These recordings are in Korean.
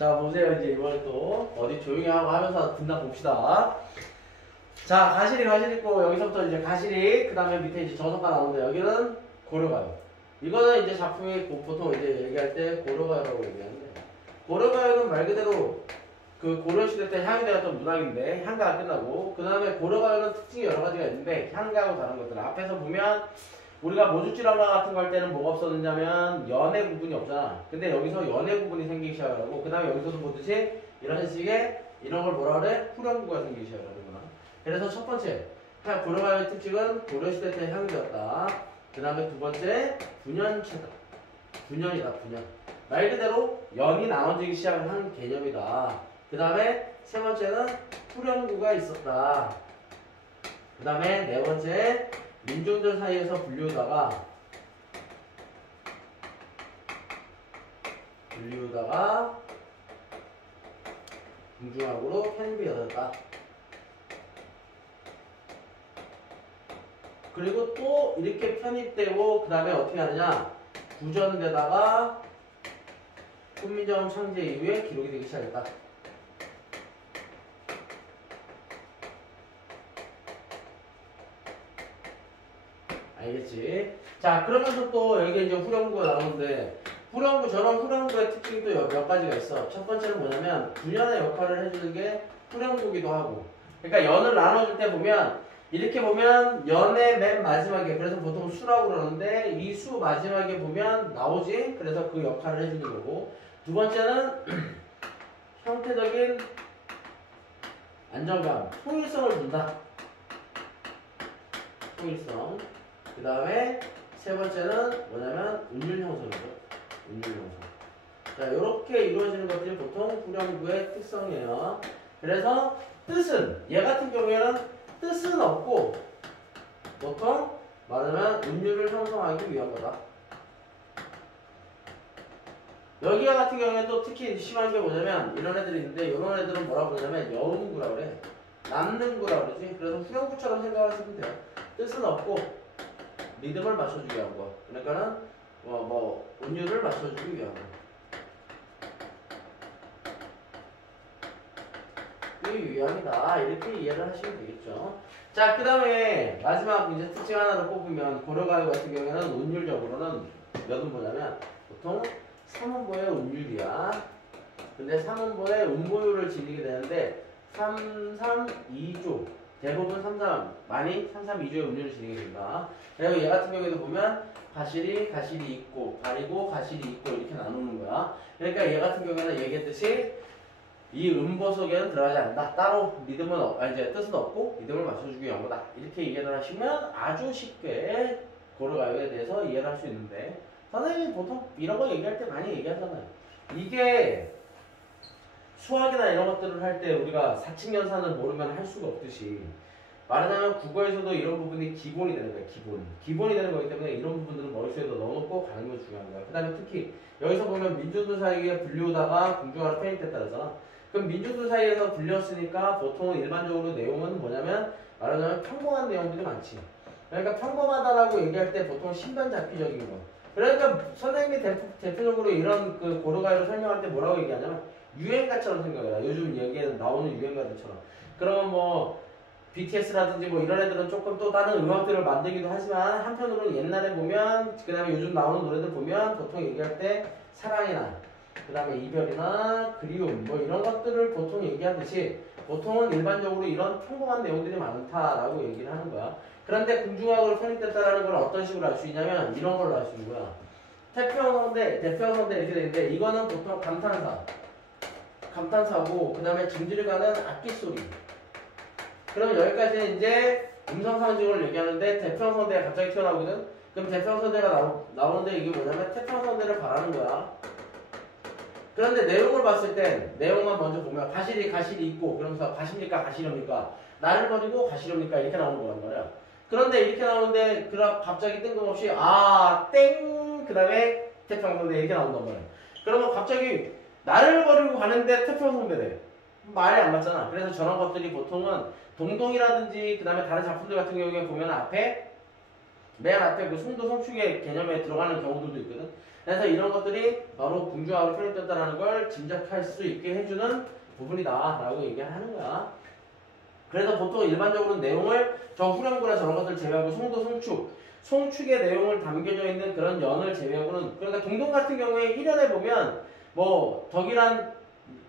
자, 보세요. 이제 이번에 또 어디 조용히 하고 하면서 분당 봅시다. 자, 가시리 있고, 여기서부터 이제 가시리, 그 다음에 밑에 이제 저서가 나오는데, 여기는 고려가요. 이거는 이제 작품이 보통 이제 얘기할 때 고려가요라고 얘기하는데, 고려가요는 말 그대로 그 고려시대 때 향유대가 문학인데, 향가가 끝나고, 그 다음에 고려가요는 특징이 여러 가지가 있는데, 향가하고 다른 것들. 앞에서 보면, 우리가 모주질환가 같은 거 할 때는 뭐가 없었느냐면 연애 구분이 없잖아. 근데 여기서 연애 구분이 생기기 시작하고 그 다음에 여기서도 보듯이 이런 식의 이런 걸 뭐라 그래? 후렴구가 생기기 시작하는구나. 그래서 첫 번째 고려가요의 특징은 고려시대 때 향유였다. 그 다음에 두 번째 분연체다. 분연이다. 분연. 말 그대로 연이 나눠지기 시작한 개념이다. 그 다음에 세 번째는 후렴구가 있었다. 그 다음에 네 번째 민중들 사이에서 불리우다가 궁중학으로 편입이 되었다. 그리고 또 이렇게 편입되고 그 다음에 어떻게 하느냐, 구전되다가 훈민정음 창제 이후에 기록이 되기 시작했다. 알겠지? 자, 그러면서 또 여기 이제 후렴구가 나오는데, 저런 후렴구의 특징이 또 몇 가지가 있어. 첫 번째는 뭐냐면, 분연의 역할을 해주는 게 후렴구기도 하고. 그러니까 연을 나눠줄 때 보면, 이렇게 보면 연의 맨 마지막에, 그래서 보통 수라고 그러는데, 이 수 마지막에 보면 나오지? 그래서 그 역할을 해주는 거고. 두 번째는, 형태적인 안정감, 통일성을 준다. 통일성. 그 다음에 세 번째는 뭐냐면 운율 형성이죠. 운율 형성. 자, 이렇게 이루어지는 것들이 보통 후렴구의 특성이에요. 그래서 뜻은, 얘 같은 경우에는 뜻은 없고 보통 말하면 운율을 형성하기 위한 거다. 여기가 같은 경우에 또 특히 심한 게 뭐냐면 이런 애들이 있는데, 이런 애들은 뭐라고 그러냐면 여운구라 그래. 남는구라 그러지. 그래서 후렴구처럼 생각하시면 돼요. 뜻은 없고 리듬을 맞춰주기 위한 거. 그러니까는 운율을 맞춰주기 위한 거. 이 유형이다. 이렇게 이해를 하시면 되겠죠. 자, 그 다음에 마지막 이제 특징 하나를 꼽으면 고려가요 같은 경우에는 운율적으로는 몇은 뭐냐면 보통 3음보의 운율이야. 근데 3음보의 음보율을 지니게 되는데 3, 3, 2조. 대부분 3, 3, 많이 3, 3, 2조의 운율을 지니게 된다. 그리고 얘 같은 경우에도 보면 가실이 있고, 발이고, 가실이 있고 이렇게 나누는 거야. 그러니까 얘 같은 경우에는 얘기했듯이 이 음보 속에는 들어가지 않는다. 따로 리듬은 이제 뜻은 없고 리듬을 맞춰주기 위한 거다. 이렇게 이해를 하시면 아주 쉽게 고려가요에 대해서 이해를 할 수 있는데, 선생님이 보통 이런 거 얘기할 때 많이 얘기하잖아요. 이게 수학이나 이런 것들을 할 때 우리가 사칙연산을 모르면 할 수가 없듯이, 말하자면 국어에서도 이런 부분이 기본이 되는 거야. 기본이 되는 거기 때문에 이런 부분들은 머릿속에도 넣어놓고 가는 게 중요한 거야. 그 다음에 특히 여기서 보면 민중들 사이에 불리우다가 궁중화로 편입됐다 그러잖아. 그럼 민중들 사이에서 불렸으니까 보통 일반적으로 내용은 뭐냐면 말하자면 평범한 내용들이 많지. 그러니까 평범하다라고 얘기할 때 보통 신변잡기적인 거. 그러니까 선생님이 대표적으로 이런 그 고려가요를 설명할 때 뭐라고 얘기하냐면 유행가처럼 생각해라. 요즘 여기에 나오는 유행가들처럼. 그러면 뭐 BTS라든지 뭐 이런 애들은 조금 또 다른 음악들을 만들기도 하지만, 한편으로는 옛날에 보면, 그 다음에 요즘 나오는 노래들 보면 보통 얘기할 때 사랑이나 그 다음에 이별이나 그리움 뭐 이런 것들을 보통 얘기하듯이 보통은 일반적으로 이런 평범한 내용들이 많다라고 얘기를 하는 거야. 그런데 궁중학으로 편입됐다라는 걸 어떤 식으로 알 수 있냐면 이런 걸로 알 수 있는 거야. 대표성대 이렇게 되는데, 이거는 보통 감탄사고 그 다음에 진주를 가는 악기소리. 그럼 여기까지는 이제 음성상징을 얘기하는데 대표성대가 갑자기 튀어나오거든? 그럼 대표성대가 나오는데 이게 뭐냐면 태평성대를 바라는 거야. 그런데 내용을 봤을 땐 내용만 먼저 보면 가실이 있고, 그러면서 가십니까 가시렵니까, 나를 버리고 가시렵니까 이렇게 나오는 거란 말이야. 그런데 이렇게 나오는데 갑자기 뜬금없이 땡 그 다음에 태평성대 이렇게 나온단 말이야. 그러면 갑자기 나를 버리고 가는데 태평성대래. 말이 안 맞잖아. 그래서 저런 것들이 보통은 동동이라든지 그 다음에 다른 작품들 같은 경우에 보면 맨 앞에 그 송도 성축의 개념에 들어가는 경우들도 있거든. 그래서 이런 것들이 바로 궁중하고 편입됐다는 걸 짐작할 수 있게 해주는 부분이다라고 얘기하는 거야. 그래서 보통 일반적으로 내용을 저 후렴구나 저런 것들 제외하고 송도, 송축의 내용을 담겨져 있는 그런 연을 제외하고는, 그러니까 동동 같은 경우에 1연에 보면 뭐 덕이란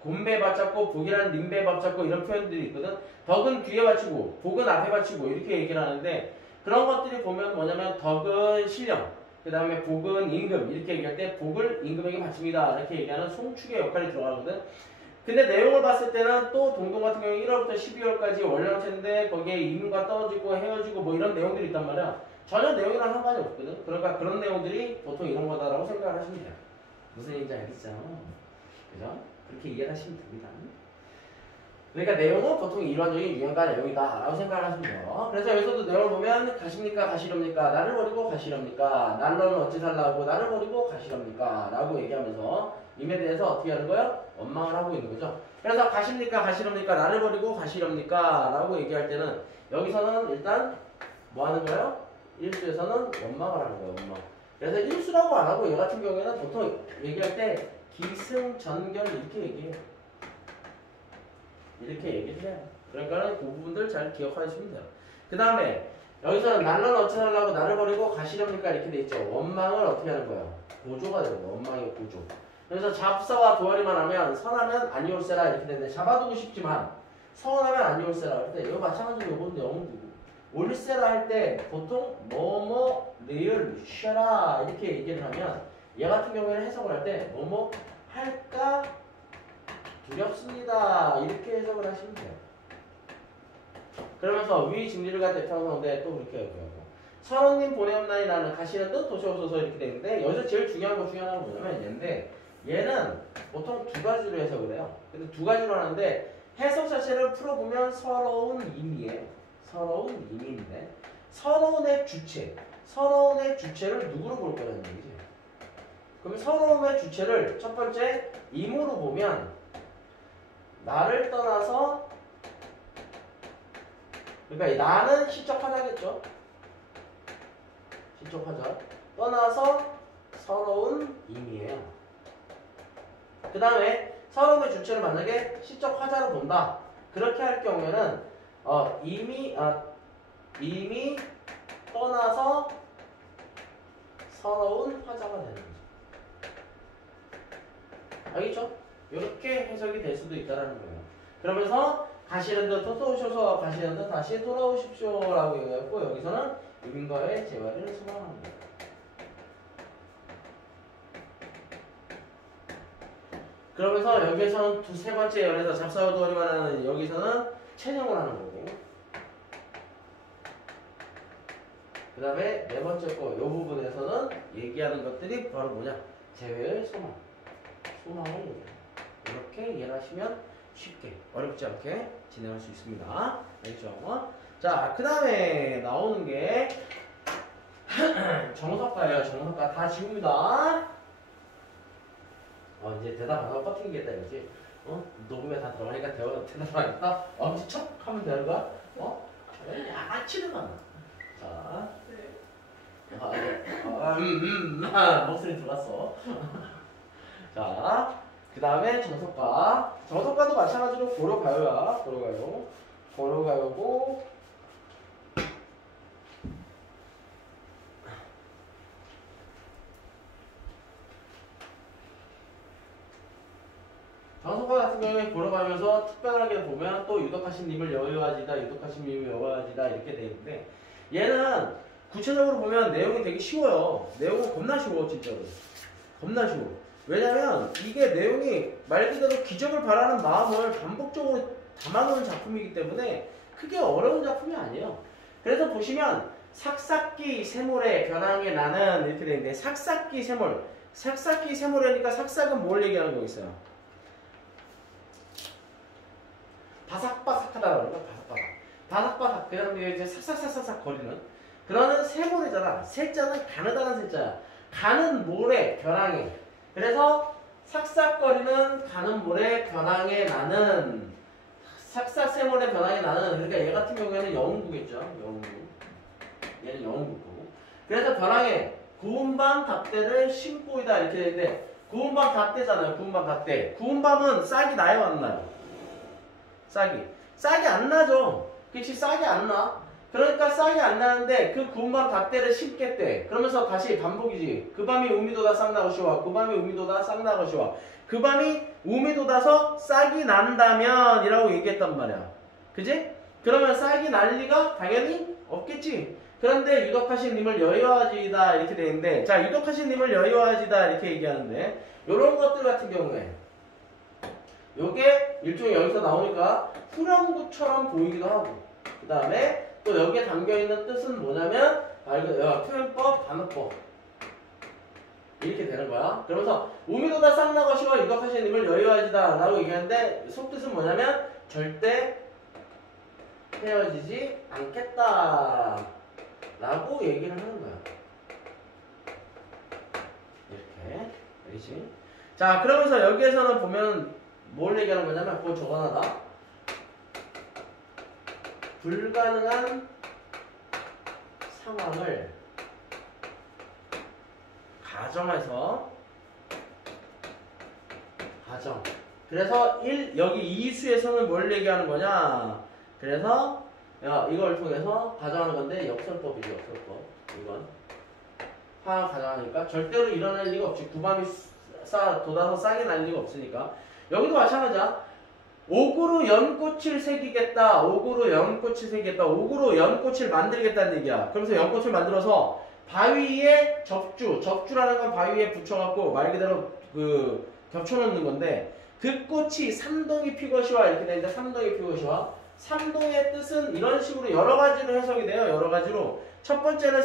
곰배 받잡고 복이란 림배 받잡고 이런 표현들이 있거든. 덕은 뒤에 받치고 복은 앞에 받치고 이렇게 얘기를 하는데, 그런 것들이 보면 뭐냐면 덕은 신령, 그 다음에 복은 임금 이렇게 얘기할 때 복을 임금에게 바칩니다 이렇게 얘기하는 송축의 역할이 들어가거든. 근데 내용을 봤을 때는 또 동동 같은 경우에 1월부터 12월까지 월령체인데 거기에 임금과 떨어지고 헤어지고 뭐 이런 내용들이 있단 말이야. 전혀 내용이랑 상관이 없거든. 그러니까 그런 내용들이 보통 이런 거다라고 생각을 하시면 돼요. 무슨 얘기인지 알겠죠? 그죠? 그렇게 이해를 하시면 됩니다. 그러니까 내용은 보통 일반적인 유형과 내용이다 라고 생각을 하시면 돼요. 그래서 여기서도 내용을 보면 가십니까 가시렵니까 나를 버리고 가시렵니까 날로는 어찌 살라고 나를 버리고 가시렵니까 라고 얘기하면서 임에 대해서 어떻게 하는 거예요? 원망을 하고 있는 거죠. 그래서 가십니까 가시렵니까 나를 버리고 가시렵니까 라고 얘기할 때는 여기서는 일단 뭐 하는 거예요? 일수에서는 원망을 하는 거예요. 원망. 그래서 일수라고 안 하고 얘 같은 경우에는 보통 얘기할 때 기승전결 이렇게 얘기해요. 이렇게 얘기를 해요. 그러니까 그 부분들 잘 기억하시면 돼요. 그 다음에 여기서는 날로는 어찌 살라고 나를 버리고 가시렵니까 이렇게 돼 있죠. 원망을 어떻게 하는 거예요? 고조가 되는 거예요. 원망의 고조. 그래서 잡사와 도화리만 하면 선하면 아니올세라 이렇게 되는데, 잡아두고 싶지만 서운하면 아니올세라 할 때 이거 마찬가지로 이건 영어고, 올세라 할 때 보통 뭐뭐 리을 쉐라 이렇게 얘기를 하면 얘 같은 경우에는 해석을 할 때 뭐뭐 할까 두렵습니다 이렇게 해석을 하시면 돼요. 그러면서 위 진리를 갖다 대표하는데 또 그렇게 얘기하고, 선원님 보내옵나니 나는 가시는 듯 도시옵소서 이렇게 되는데, 여기서 제일 중요한 것 중에 하나가 뭐냐면 얘인데, 얘는 보통 두 가지로 해석을 해요. 근데 두 가지로 하는데 해석 자체를 풀어보면 서러운 임이에요. 서러운 임인데, 서러움의 주체, 서러움의 주체를 누구로 볼 거라는 얘기죠. 그럼 서러움의 주체를 첫 번째 임으로 보면 나를 떠나서, 그러니까 나는 시적 하자겠죠. 시적 하자. 떠나서 서러운 임이에요. 그 다음에 서러움의 주체를 만약에 시적 화자로 본다. 그렇게 할 경우에는 이미 떠나서 서러운 화자가 되는 거죠. 알겠죠? 이렇게 해석이 될 수도 있다는 거예요. 그러면서 가시는 듯 돌아오셔서 가시는 듯 다시 돌아오십시오 라고 얘기했고, 여기서는 이민과의 재활을 소망합니다. 그러면서 여기에서는 세 번째 열에서 잡사와 도리만 하는, 여기서는 체념을 하는 거고, 그 다음에 네 번째 거 이 부분에서는 얘기하는 것들이 바로 뭐냐? 재회의 소망, 소망을 얘기해요. 이렇게 이해를 하시면 쉽게 어렵지 않게 진행할 수 있습니다. 알겠죠? 자, 그 다음에 나오는 게 정석가예요. 정석가 다 지웁니다. 이제 대답 안 하고 뻗팅기겠다 이거지. 녹음에 다 들어가니까 대답하니까 엄지척 하면 되는 거야. 양아치를 만나. 자, 목소리 들어갔어. 자, 그 다음에 정석가. 정석가도 마찬가지로 고려가요야. 고려가요. 고려가요고, 정석가 같은 경우에 고려가면서 특별하게 보면 또 유덕하신 님을 여호와지다, 유덕하신 님을 여호와지다 이렇게 돼 있는데, 얘는 구체적으로 보면 내용이 되게 쉬워요. 내용은 겁나 쉬워, 진짜로. 겁나 쉬워. 왜냐면 이게 내용이 말 그대로 기적을 바라는 마음을 반복적으로 담아놓은 작품이기 때문에 크게 어려운 작품이 아니에요. 그래서 보시면 삭삭기 세몰의 변항에 나는 이렇게 돼 있는데, 삭삭기 세몰, 삭삭기 세몰이니까 삭삭은 뭘 얘기하는 거 있어요? 바삭바삭하다라는 거야. 바삭바삭. 그 다음에 이제 삭삭삭삭 거리는, 그러는 세몰이잖아. 세자는 가느다란 세자야. 가는 모래 변항에. 그래서 삭삭거리는 가는 모래 변항에 나는, 삭삭세몰의 변항에 나는, 그러니까 얘 같은 경우에는 영웅구겠죠. 영웅구. 얘는 영웅구고. 그래서 변항에 구운 밤 닷대를 심보이다 이렇게 되는데 구운 밤 닷대잖아요. 구운 밤 닷대. 구운 밤은 싹이 나요 안 나요? 싹이 안 나죠. 그치? 싹이 안 나. 그러니까 싹이 안 나는데 그 구운 밤 닷대를 심겠대. 그러면서 다시 반복이지. 그 밤이 우미도다 싹 나고시와 그 밤이 우미도다 싹 나고시와 그 밤이 우미도다서 싹이 난다면 이라고 얘기했단 말이야. 그지? 그러면 싹이 날 리가 당연히 없겠지. 그런데 유독하신 님을 여의와지다 이렇게 되는데 자 유독하신 님을 여의와지다 이렇게 얘기하는데 요런 것들 같은 경우에 요게 일종의 여기서 나오니까 후렴구처럼 보이기도 하고 그 다음에 또 여기에 담겨있는 뜻은 뭐냐면 표현법, 단어법 이렇게 되는 거야. 그러면서 우미도다 쌍나거시와 유독하신 님을 여의와지다 라고 얘기하는데 속뜻은 뭐냐면 절대 헤어지지 않겠다 라고 얘기를 하는 거야. 이렇게 알겠지? 자 그러면서 여기에서는 보면 뭘 얘기하는 거냐면 그거 적어놔라. 불가능한 상황을 가정해서 그래서 여기 이 수에서는 뭘 얘기하는 거냐. 그래서 이걸 통해서 가정하는 건데 역설법이죠. 역설법. 이건 가정하니까 절대로 일어날 리가 없지. 구밤이 돋아서 싹이 날 리가 없으니까. 여기도 마찬가지야. 옥으로 연꽃을 새기겠다. 옥으로 옥으로 연꽃을 만들겠다는 얘기야. 그러면서 연꽃을 만들어서 바위에 접주라는 건 바위에 붙여갖고 말 그대로 겹쳐놓는 건데 그 꽃이 삼동이 피것이와 이렇게 되는데 삼동이 피것이와 삼동의 뜻은 이런 식으로 여러 가지로 해석이 돼요. 여러 가지로. 첫 번째는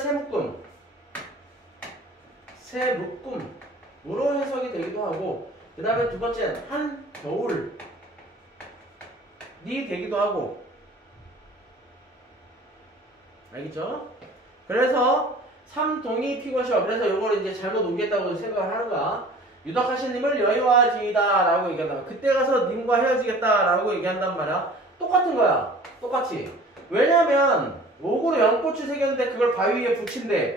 새묶음으로 해석이 되기도 하고 그 다음에 두 번째는 한겨울이 되기도 하고 알겠죠? 그래서 삼동이 피것이와 그래서 요걸 이제 잘못 옮겼다고 생각을 하는 거야. 유독하신 님을 여의와지이다 라고 얘기한다. 그때 가서 님과 헤어지겠다 라고 얘기한단 말이야. 똑같은 거야. 똑같이. 왜냐면 옥으로 연꽃을 새겼는데 그걸 바위 위에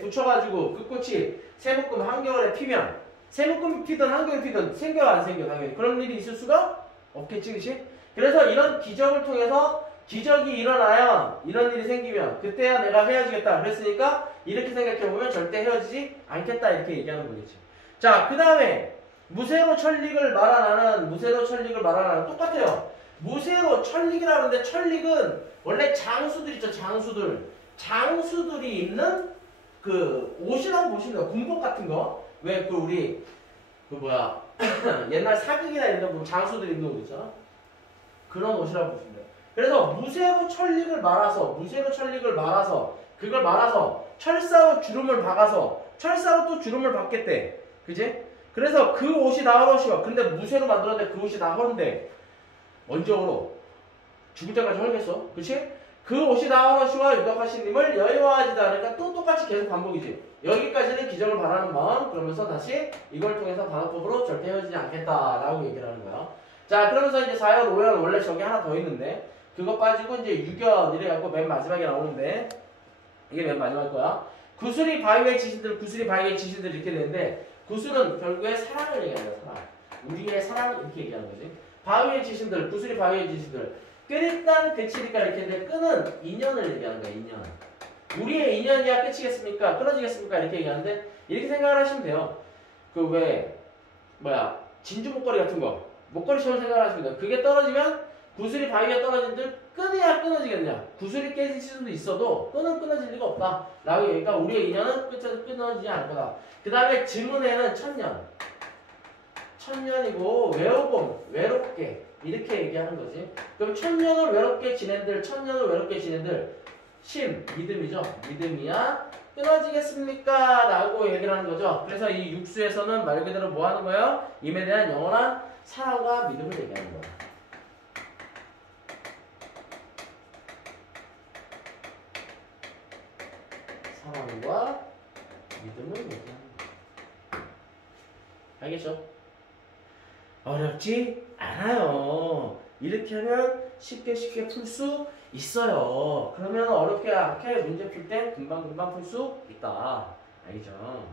붙여가지고 그 꽃이 새묶음 한겨울에 피면 새묶음이 피든 한겨울에 피든 생겨 안 생겨 당연히 그런 일이 있을 수가 없겠지. 그치? 그래서 이런 기적을 통해서 기적이 일어나요. 이런 일이 생기면 그때야 내가 헤어지겠다 그랬으니까 이렇게 생각해보면 절대 헤어지지 않겠다 이렇게 얘기하는 거겠지. 자 그 다음에 무쇠로 천릭을 말하는 똑같아요. 무쇠로 천릭이라는데 천릭은 원래 장수들 있죠. 장수들이 입는 그 옷이라고 보시면 돼요. 군복 같은 거. 왜 우리 옛날 사극이나 이런 데 보면 장수들이 입는 옷 있잖아. 그런 옷이라고 보시면 돼요. 그래서 무쇠로 천릭을 말아서 그걸 말아서 철사로 주름을 박아서 철사로 또 주름을 박겠대. 그지? 그래서 그 옷이 다 헐어시와. 근데 무쇠로 만들었는데 그 옷이 다 헐은데 언제 헐어? 죽을 때까지 헐겠어? 그치? 그 옷이 다 헐어시와 유독하신 님을 여의와지다. 그러니까 또 똑같이 계속 반복이지. 여기까지는 기적을 바라는 마음. 그러면서 다시 이걸 통해서 단어법으로 절대 헤어지지 않겠다라고 얘기를 하는 거야. 자 그러면서 이제 4연, 5연 원래 저기 하나 더 있는데 그거 빠지고 이제 6연 이래갖고 맨 마지막에 나오는데 이게 맨 마지막일 거야. 구슬이 바위의 지신들 이렇게 되는데 구슬은 결국에 사랑을 얘기하는 거야. 사랑. 우리의 사랑 이렇게 얘기하는 거지. 바위의 지신들, 구슬이 바위의 지신들. 끈있단 그치니까 이렇게 했는데 끈은 인연을 얘기하는 거야. 인연. 우리의 인연이야 끝이겠습니까? 끊어지겠습니까? 이렇게 얘기하는데 이렇게 생각을 하시면 돼요. 진주 목걸이 같은 거. 목걸이처럼 생각을 하시면 돼요. 그게 떨어지면 구슬이 바위에 떨어진들 끈이야 끊어지겠냐? 구슬이 깨질 수도 있어도 끈은 끊어질 리가 없다. 라고 얘기하니까 우리의 인연은 끊어지지 않을 거다. 그 다음에 지문에는 천년이고 외롭게 이렇게 얘기하는 거지. 그럼 천년을 외롭게 지낸들 믿음이죠. 믿음이야 끊어지겠습니까? 라고 얘기를 하는 거죠. 그래서 이 육수에서는 말 그대로 뭐 하는 거예요? 임에 대한 영원한 사랑과 믿음을 얘기하는 거야. 사랑과 믿음을 얘기하는 거야. 알겠죠? 어렵지 않아요. 이렇게 하면 쉽게 풀 수 있어요. 그러면 어렵게 않게 문제 풀 때 금방 풀 수 있다. 알겠죠?